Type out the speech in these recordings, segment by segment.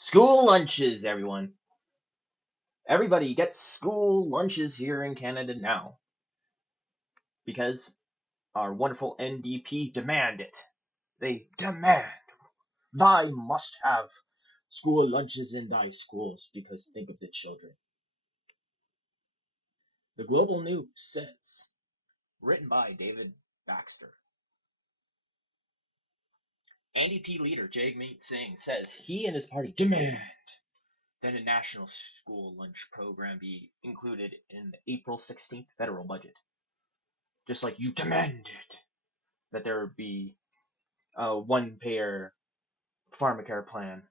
School lunches, everyone. Everybody gets school lunches here in Canada now because our wonderful NDP demand it. They demand thy must have school lunches in thy schools because think of the children. The Global News says, written by David Baxter. NDP leader Jagmeet Singh says he and his party demand that a national school lunch program be included in the April 16th federal budget. Just like you demanded that there be a one-payer pharmacare plan.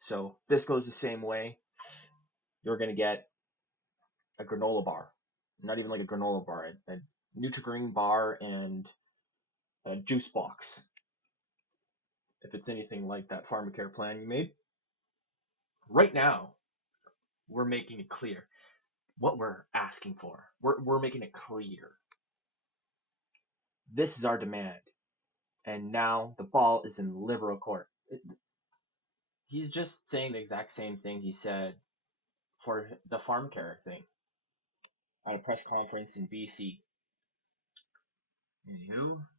So this goes the same way. You're gonna get a granola bar, not even like a granola bar, a Nutri-Grain bar and a juice box. If it's anything like that pharmacare plan you made, right now we're making it clear what we're asking for. We're making it clear. This is our demand, and now the ball is in Liberal court. He's just saying the exact same thing he said for the farm care thing at a press conference in BC.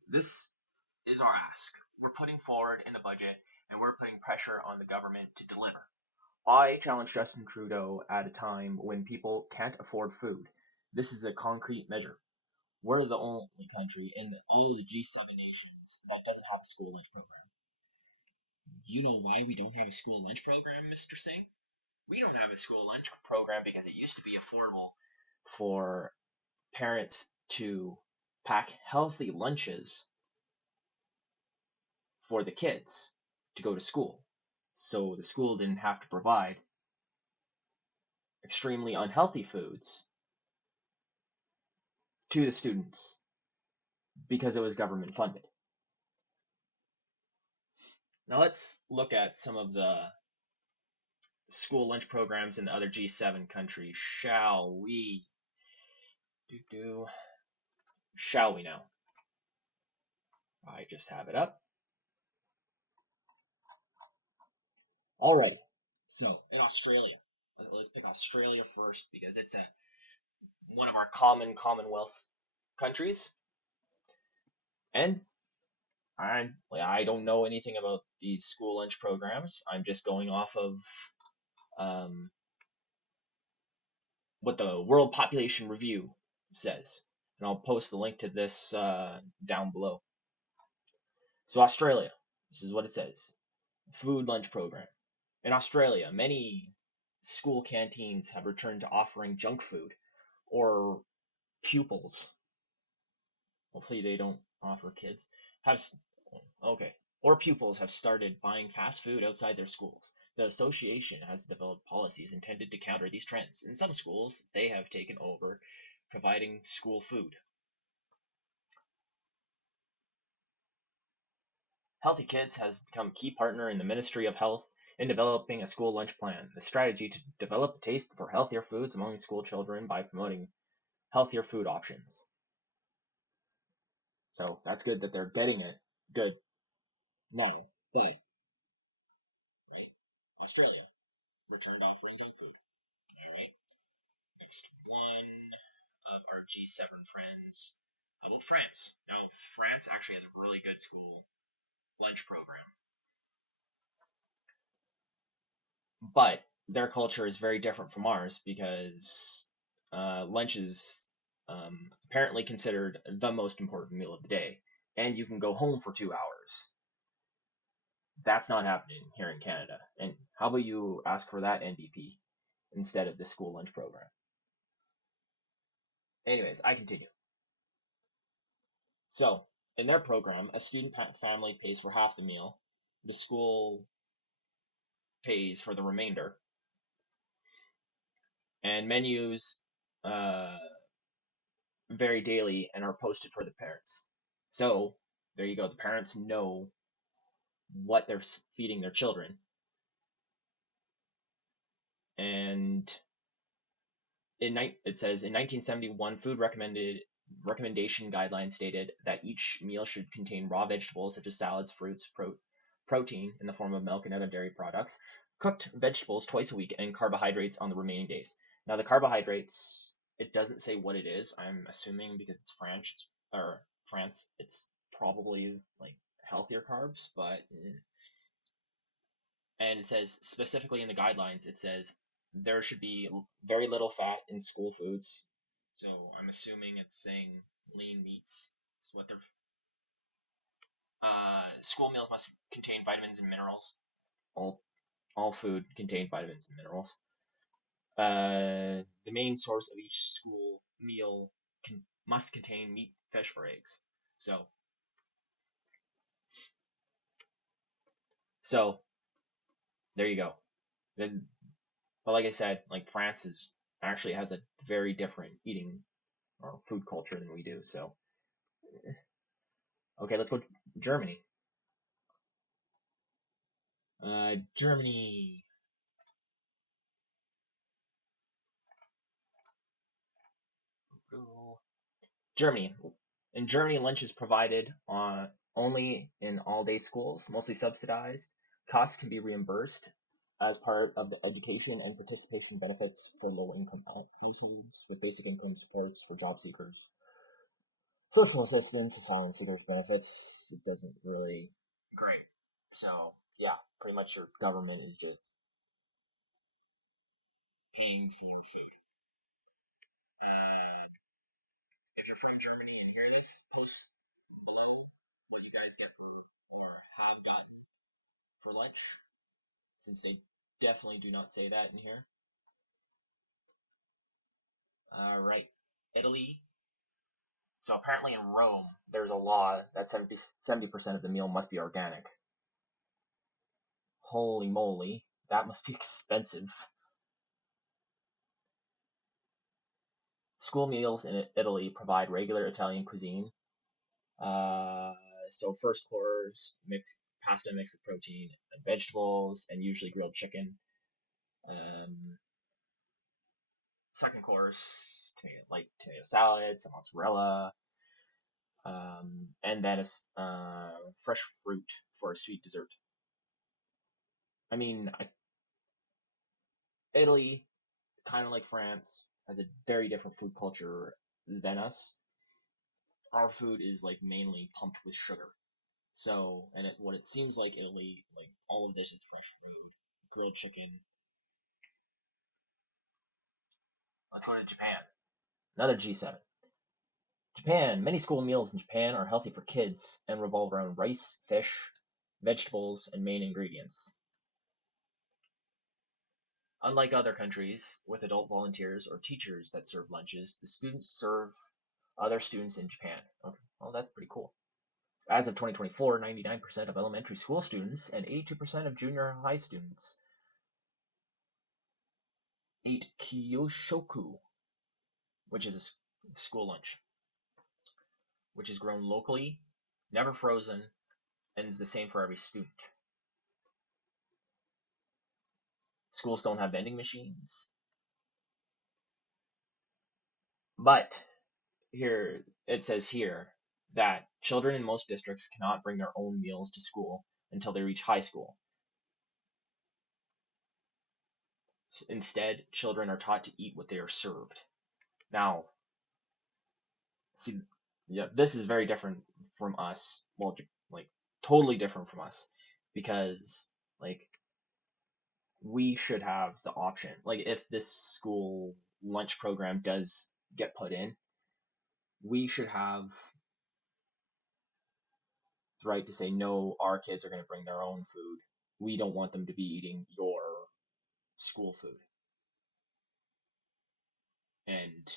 This is our ask. We're putting forward in the budget and we're putting pressure on the government to deliver. I challenge Justin Trudeau at a time when people can't afford food. This is a concrete measure. We're the only country in all the G7 nations that doesn't have a school lunch program. You know why we don't have a school lunch program, Mr. Singh? We don't have a school lunch program because it used to be affordable for parents to pack healthy lunches for the kids to go to school. So the school didn't have to provide extremely unhealthy foods to the students because it was government funded. Now let's look at some of the school lunch programs in the other G7 countries, shall we? Shall we now? I just have it up. Alrighty. So in Australia, let's pick Australia first because it's one of our Commonwealth countries, and I don't know anything about these school lunch programs. I'm just going off of um, what the World Population Review says, and I'll post the link to this down below. So Australia, this is what it says: food lunch program. In Australia, many school canteens have returned to offering junk food, or pupils. Hopefully, they don't offer kids. Have okay, or pupils have started buying fast food outside their schools. The association has developed policies intended to counter these trends. In some schools, they have taken over providing school food. Healthy Kids has become a key partner in the Ministry of Health in developing a school lunch plan, a strategy to develop a taste for healthier foods among school children by promoting healthier food options. So that's good that they're getting it good now. But, right, Australia returned offering junk food. All right. Next one of our G7 friends. How about France? Now, France actually has a really good school lunch program, but their culture is very different from ours because lunch is apparently considered the most important meal of the day, and you can go home for 2 hours. That's not happening here in Canada. And how about you ask for that NDP instead of the school lunch program? Anyways, I continue. So, in their program, a student family pays for half the meal. The school pays for the remainder, and menus uh, vary daily and are posted for the parents. So there you go. The parents know what they're feeding their children, and it says in 1971, food recommendation guidelines stated that each meal should contain raw vegetables such as salads, fruits, protein in the form of milk and other dairy products, cooked vegetables twice a week, and carbohydrates on the remaining days. Now, the carbohydrates, it doesn't say what it is. I'm assuming because it's France, it's probably like healthier carbs, but and it says specifically in the guidelines, it says there should be very little fat in school foods. So I'm assuming it's saying lean meats. Is what they're. School meals must contain vitamins and minerals. All all food contain vitamins and minerals. The main source of each school meal must contain meat, fish, or eggs. So so there you go. Then, but like I said, like France is actually has a very different eating or food culture than we do. So okay, let's go to Germany. Germany. Germany. In Germany, lunch is provided on only in all-day schools, mostly subsidized. Costs can be reimbursed as part of the education and participation benefits for low-income households with basic income supports for job seekers. Social assistance, asylum seekers benefits. It doesn't really great. So yeah, pretty much your government is just paying for food. Uh, if you're from Germany and hear this, post below what you guys get or have gotten for lunch, since they definitely do not say that in here. All right, Italy. So apparently in Rome, there's a law that 70% of the meal must be organic. Holy moly, that must be expensive. School meals in Italy provide regular Italian cuisine. Uh, so first course, pasta mixed with protein and vegetables, and usually grilled chicken. Um, Second course, tomato salad, some mozzarella, and then fresh fruit for a sweet dessert. I mean, Italy, kind of like France, has a very different food culture than us. Our food is like mainly pumped with sugar. So, what it seems like Italy, like all of this is fresh food, grilled chicken. Let's go to Japan. Another G7. Japan. Many school meals in Japan are healthy for kids and revolve around rice, fish, vegetables, and main ingredients. Unlike other countries with adult volunteers or teachers that serve lunches, the students serve other students in Japan. Okay, well, that's pretty cool. As of 2024, 99% of elementary school students and 82% of junior high students eat kyoshoku, which is a school lunch, which is grown locally, never frozen, and is the same for every student. Schools don't have vending machines, but here it says here that children in most districts cannot bring their own meals to school until they reach high school. Instead, children are taught to eat what they are served. Now, see, yeah, this is very different from us. Well, like totally different from us because like we should have the option. Like if this school lunch program does get put in, we should have the right to say no, our kids are going to bring their own food. We don't want them to be eating your school food. And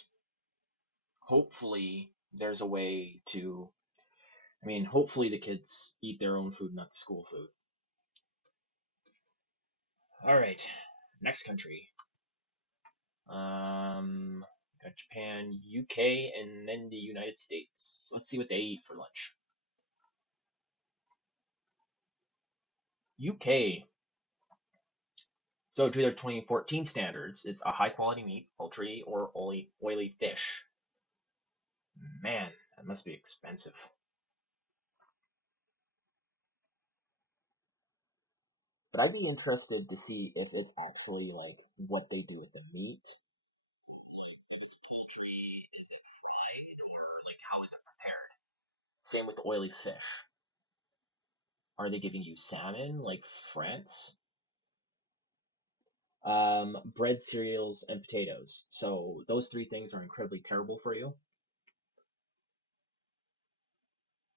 hopefully there's a way to, I mean, hopefully the kids eat their own food, not the school food. All right, next country. Um, got Japan, UK, and then the United States. Let's see what they eat for lunch. UK. So to their 2014 standards, it's a high quality meat, poultry, or oily fish. Man, that must be expensive. But I'd be interested to see if it's actually like what they do with the meat. If it's poultry, is it fried, or like how is it prepared? Same with oily fish. Are they giving you salmon like France? Bread, cereals, and potatoes. So those three things are incredibly terrible for you.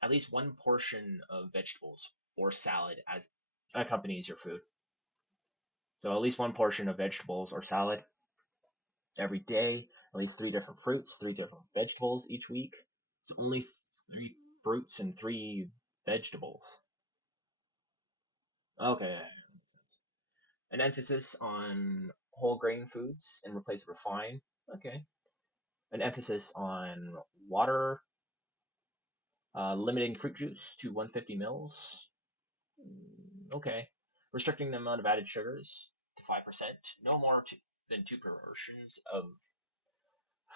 At least one portion of vegetables or salad as accompanies your food. So at least one portion of vegetables or salad every day. At least three different fruits, three different vegetables each week. So only three fruits and three vegetables. Okay, that makes sense. An emphasis on whole grain foods in replace of refined. Okay. An emphasis on water, limiting fruit juice to 150 mils. Okay. Restricting the amount of added sugars to 5%. No more than two portions of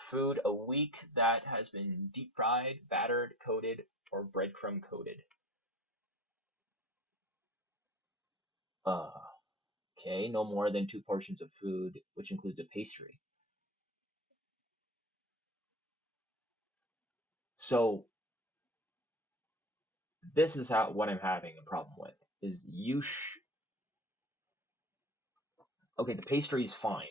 food a week that has been deep fried, battered, coated, or breadcrumb coated. Uh, okay. No more than two portions of food, which includes a pastry. So this is what I'm having a problem with is okay, the pastry is fine,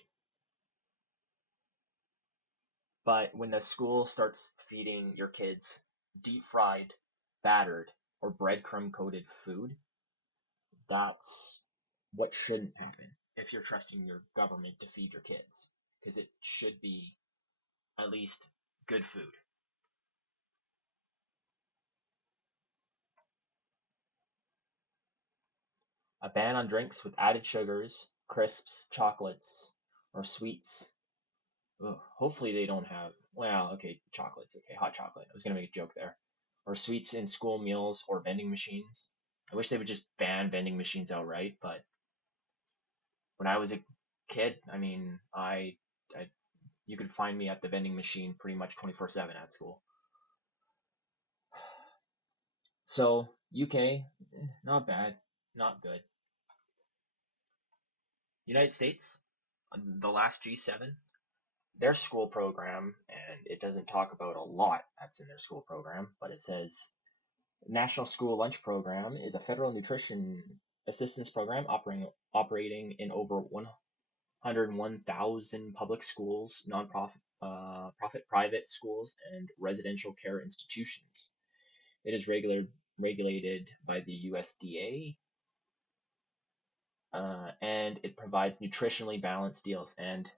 but when the school starts feeding your kids deep fried, battered, or breadcrumb coated food, that's what shouldn't happen if you're trusting your government to feed your kids, because it should be at least good food. A ban on drinks with added sugars, crisps, chocolates, or sweets. Ugh, hopefully they don't have. Well, okay, chocolates. Okay, hot chocolate. I was gonna make a joke there. Or sweets in school meals or vending machines. I wish they would just ban vending machines outright. But when I was a kid, I mean, I you could find me at the vending machine pretty much 24/7 at school. So UK, not bad, not good. United States, the last G7, their school program, and it doesn't talk about a lot that's in their school program, but it says National School Lunch Program is a federal nutrition assistance program operating in over 101,000 public schools, nonprofit, profit private schools, and residential care institutions. It is regulated by the USDA, and it provides nutritionally balanced deals. And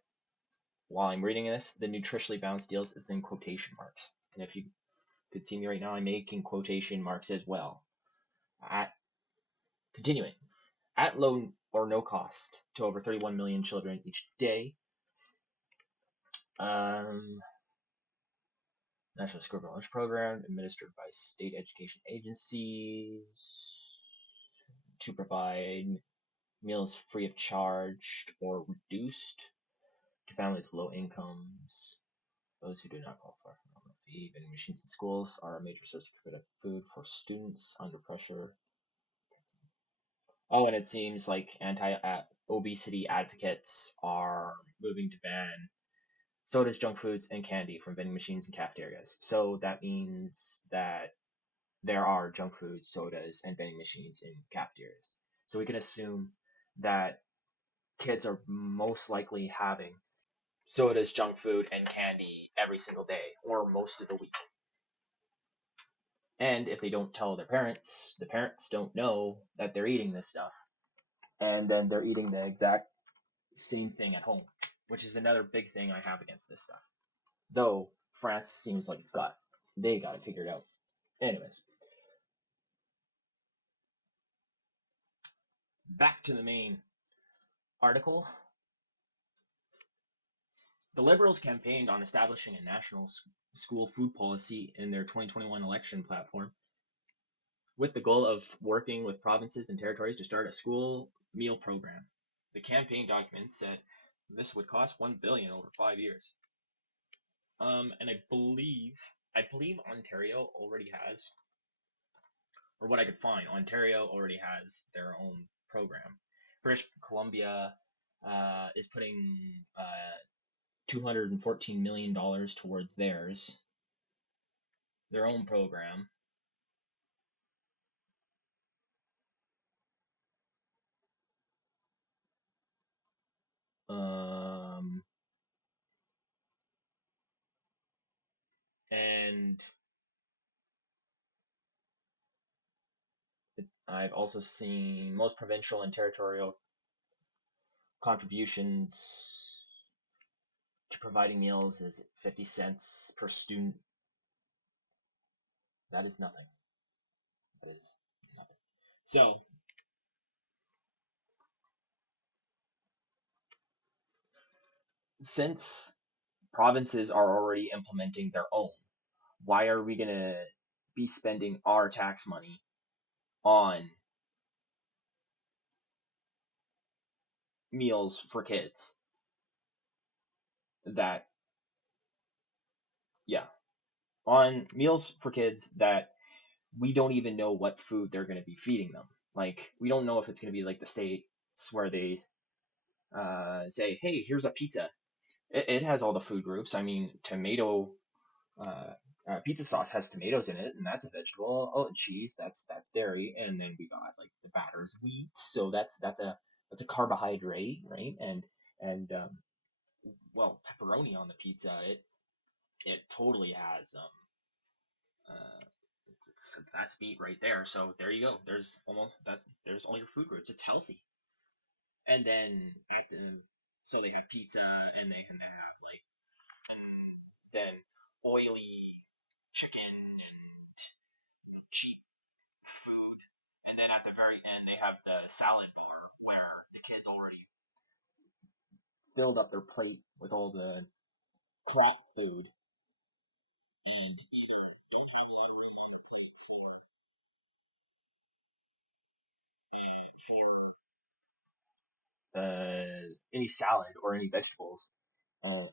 while I'm reading this, the nutritionally balanced deals is in quotation marks. And if you could see me right now, I'm making quotation marks as well. At continuing, at low or no cost to over 31 million children each day. Um, National School Lunch Program administered by state education agencies to provide meals free of charge or reduced to families with low incomes. Those who do not qualify for nominal fee vending machines in schools are a major source of food for students under pressure. Oh, and it seems like anti-obesity advocates are moving to ban sodas, junk foods, and candy from vending machines and cafeterias. So that means that there are junk foods, sodas, and vending machines in cafeterias. So we can assume that kids are most likely having sodas, junk food, and candy every single day or most of the week. And if they don't tell their parents, the parents don't know that they're eating this stuff. And then they're eating the exact same thing at home, which is another big thing I have against this stuff. Though France seems like they got it figured out. Anyways, back to the main article. The Liberals campaigned on establishing a national school food policy in their 2021 election platform, with the goal of working with provinces and territories to start a school meal program. The campaign document said this would cost $1 billion over 5 years. And I believe Ontario already has, or what I could find, Ontario already has their own program. British Columbia is putting $214 million towards their own program. Um, and I've also seen most provincial and territorial contributions to providing meals is 50 cents per student. That is nothing. That is nothing. So, since provinces are already implementing their own, why are we going to be spending our tax money on meals for kids that, yeah, on meals for kids that we don't even know what food they're going to be feeding them. Like, we don't know if it's going to be like the states where they say, hey, here's a pizza. It has all the food groups. I mean, uh, pizza sauce has tomatoes in it, and that's a vegetable. Oh, and cheese, that's dairy, and then we got like the batter's wheat, so that's a carbohydrate, right? And well, pepperoni on the pizza, it totally has uh, that's meat right there. So there you go. There's all your food groups. It's healthy. And then so they have pizza, and they can have like then oily chicken and cheap food, and then at the very end they have the salad bar where the kids already filled up their plate with all the crap food and either don't have a lot of room on the plate for any salad or any vegetables, uh,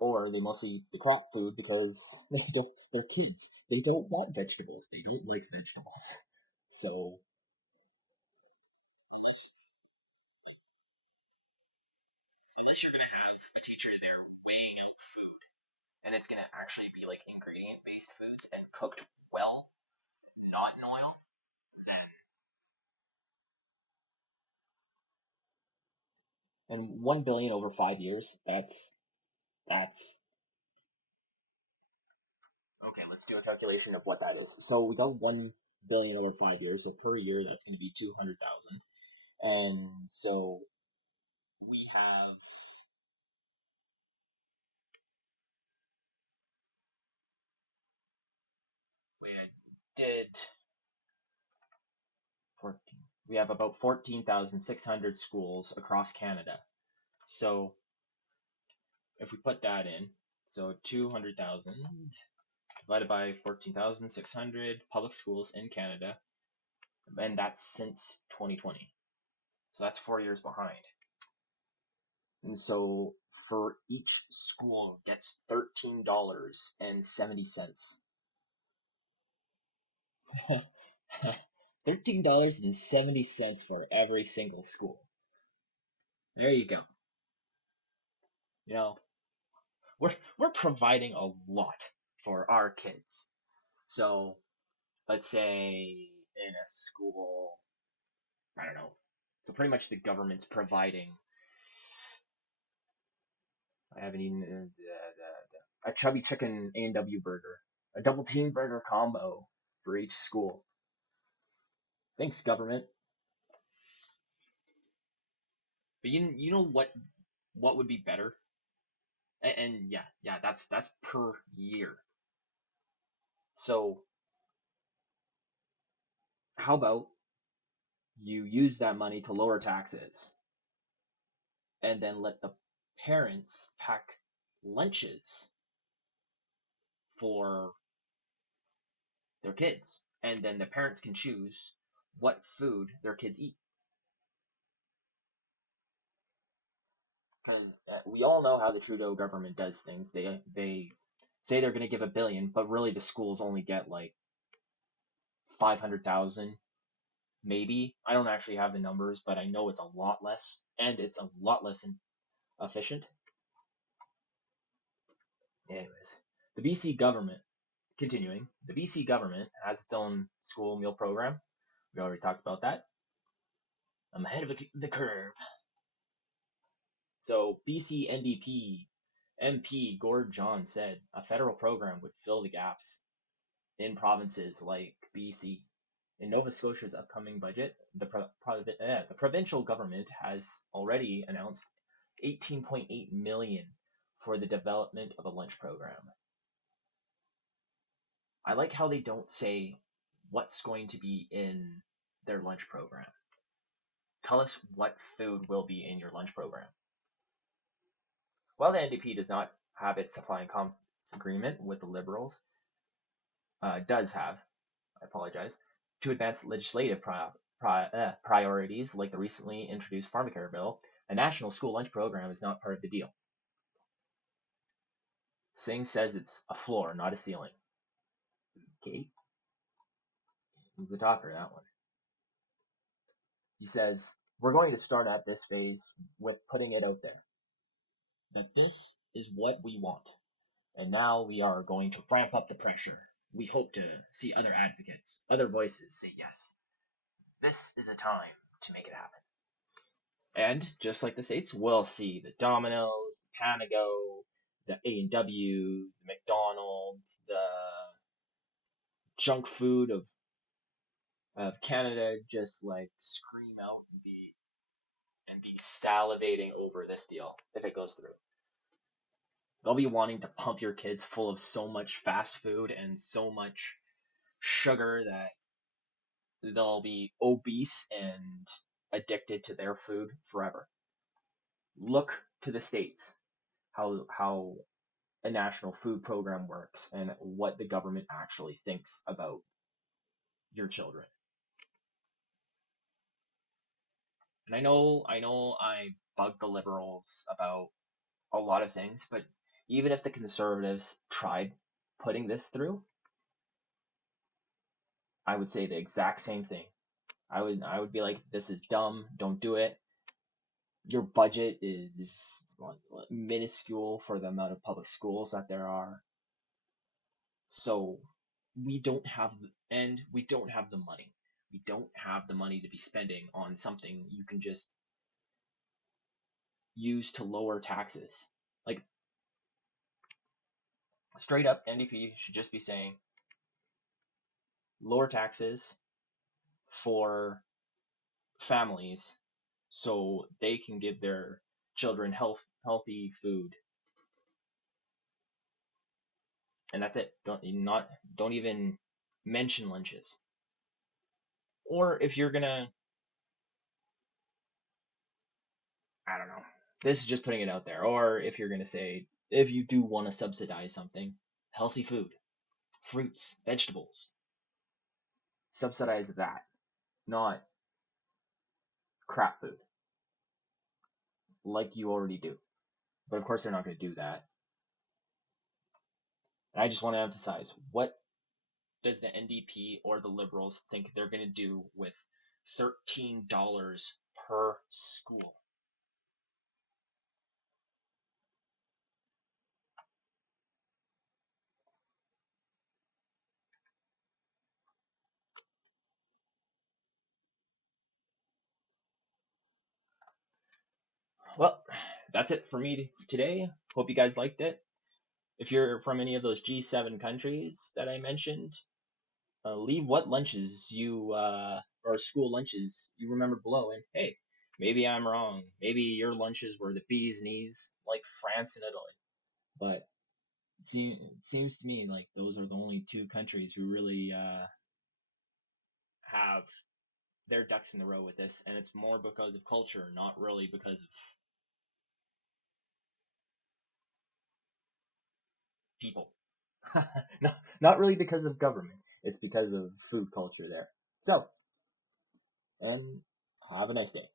or they mostly eat the crop food because they're kids. They don't want vegetables. They don't like vegetables. So unless unless you're gonna have a teacher there weighing out food, and it's gonna actually be like ingredient based foods and cooked well, not in oil, then and 1 billion over 5 years. That's okay. Let's do a calculation of what that is. So we got 1 billion over 5 years. So per year, that's going to be 200,000. And so we have. Wait, I did 14. We have about 14,600 schools across Canada. So if we put that in, so 200,000 divided by 14,600 public schools in Canada, and that's since 2020. So that's 4 years behind. And so for each school gets $13.70. $13.70 for every single school. There you go. You know, we're providing a lot for our kids. So let's say in a school, I don't know. So pretty much the government's providing. I haven't eaten a chubby chicken A&W burger, a double team burger combo for each school. Thanks, government. But you know what would be better? And yeah, that's per year. So how about you use that money to lower taxes and then let the parents pack lunches for their kids, and then the parents can choose what food their kids eat. Because we all know how the Trudeau government does things. They say they're going to give 1 billion, but really the schools only get like 500,000 Maybe. I don't actually have the numbers, but I know it's a lot less, and it's a lot less efficient. Anyways, the BC government, continuing, the BC government has its own school meal program. We already talked about that. I'm ahead of the curve. So BC NDP MP Gord John said a federal program would fill the gaps in provinces like BC. In Nova Scotia's upcoming budget, the provincial government has already announced 18.8 million for the development of a lunch program. I like how they don't say what's going to be in their lunch program. Tell us what food will be in your lunch program. While the NDP does not have its supply and confidence agreement with the Liberals, does have, I apologize, to advance legislative priorities like the recently introduced Pharmacare bill, a national school lunch program is not part of the deal. Singh says it's a floor, not a ceiling. Okay. Who's the talker, that one? He says, we're going to start at this phase with putting it out there that this is what we want. And now we are going to ramp up the pressure. We hope to see other advocates, other voices say yes. This is a time to make it happen. And just like the States, we'll see the Domino's, the Panago, the A&W, the McDonald's, the junk food of Canada just like scream out and be salivating over this deal if it goes through. They'll be wanting to pump your kids full of so much fast food and so much sugar that they'll be obese and addicted to their food forever. Look to the States, how a national food program works and what the government actually thinks about your children. And I bug the liberals about a lot of things, but even if the conservatives tried putting this through, I would say the exact same thing. I would be like, this is dumb, don't do it. Your budget is minuscule for the amount of public schools that there are. So we don't have we don't have the money. We don't have the money to be spending on something you can just use to lower taxes. Like straight up NDP should just be saying lower taxes for families so they can give their children healthy food. And that's it. Don't even mention lunches. Or if you're gonna, I don't know. This is just putting it out there. Or if you're gonna say, if you do want to subsidize something, healthy food, fruits, vegetables, subsidize that, not crap food, like you already do. But of course, they're not gonna do that. And I just want to emphasize, what does the NDP or the Liberals think they're gonna do with $13 per school? Well, that's it for me today. Hope you guys liked it. If you're from any of those G7 countries that I mentioned, leave what lunches or school lunches you remember below. And hey, maybe I'm wrong. Maybe your lunches were the bee's knees, like France and Italy. But it seems to me like those are the only two countries who really have their ducks in the row with this, and it's more because of culture, not really because of people. No, not really because of government. It's because of food culture there. So, have a nice day.